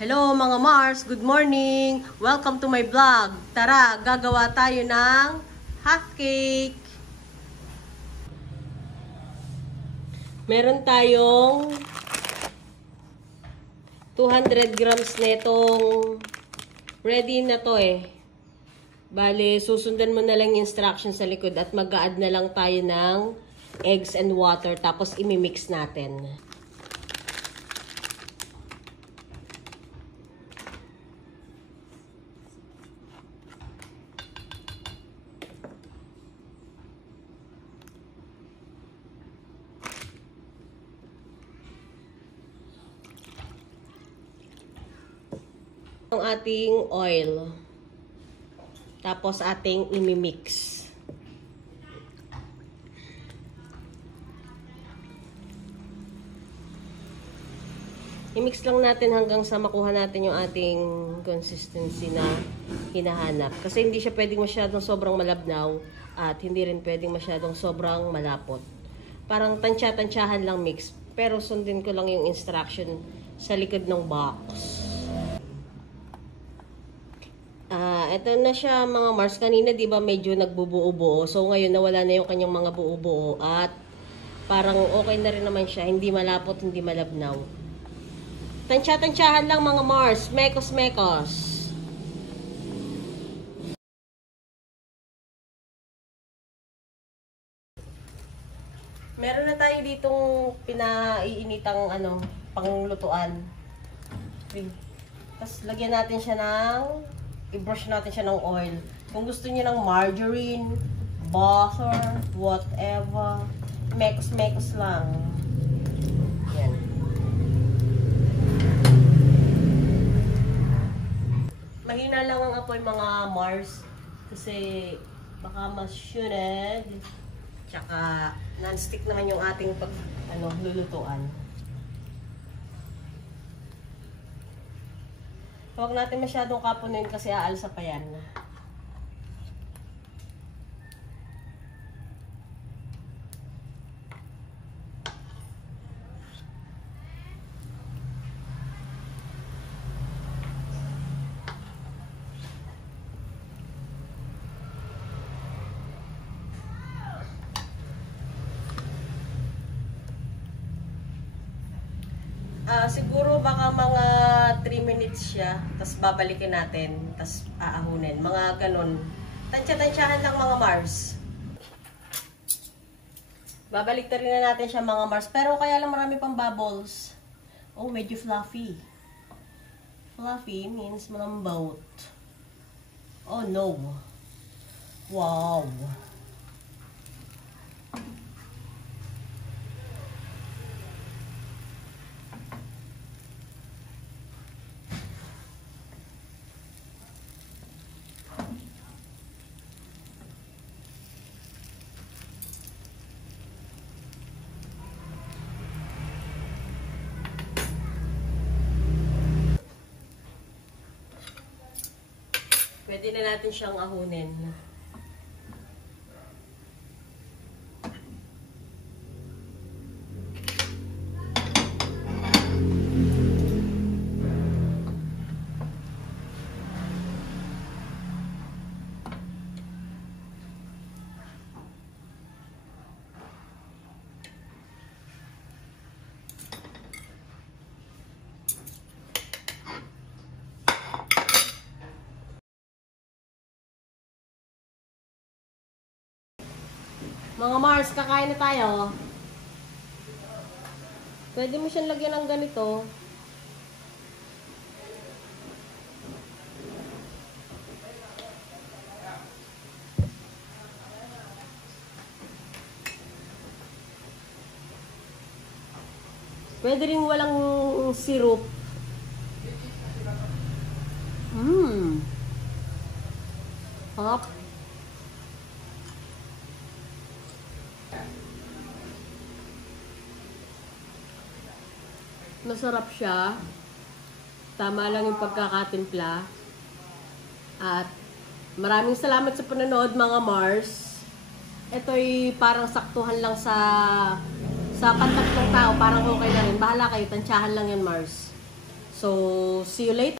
Hello mga Mars, good morning! Welcome to my vlog. Tara, gagawa tayo ng half cake. Meron tayong 200 grams netong ready na to eh. Bale, susundan mo na lang yung instructions sa likod at mag-a-add na lang tayo ng eggs and water tapos imimix natin. Ang ating oil. Tapos ating imimix. I-mix lang natin hanggang sa makuha natin yung ating consistency na hinahanap. Kasi hindi siya pwedeng masyadong sobrang malabnaw at hindi rin pwedeng masyadong sobrang malapot. Parang tansya-tansyahan lang mix. Pero sundin ko lang yung instruction sa likod ng box. Ito na siya mga Mars. Kanina di ba medyo nagbubuo-buo. So ngayon nawala na yung kanyang mga buo-buo. At parang okay na rin naman siya. Hindi malapot, hindi malabnaw. Tansya-tansyahan lang mga Mars. Mekos-mekos. Meron na tayo ditong pinaiinitang panglutuan. Tapos lagyan natin siya ng i-brush natin siya ng oil. Kung gusto niyo ng margarine, butter, whatever, mekos-mekos lang. Yan. Mahina lang ang apoy mga Mars kasi baka masyunod. Tsaka non-stick naman yung ating lulutuan. Huwag natin masyadong kapunin kasi aalsa pa yan. Siguro baka mga 3 minutes siya, tapos babalikin natin, tapos aahunin. Mga ganun. Tansya-tansyahan lang mga Mars. Babalik rin na natin siya mga Mars. Pero kaya lang marami pang bubbles. Oh, medyo fluffy. Fluffy means malambot. Oh no. Wow. Pwede na natin siyang ahunin. Mga Mars, kakain na tayo. Pwede mo siyang lagyan ng ganito. Pwede rin walang syrup. Hop. Masarap siya. Tama lang yung pagkakatimpla. At maraming salamat sa panonood mga Mars. Ito'y parang saktuhan lang sa pantatlong tao. Parang okay na rin. Bahala kayo. Tansyahan lang yan Mars. So, see you later.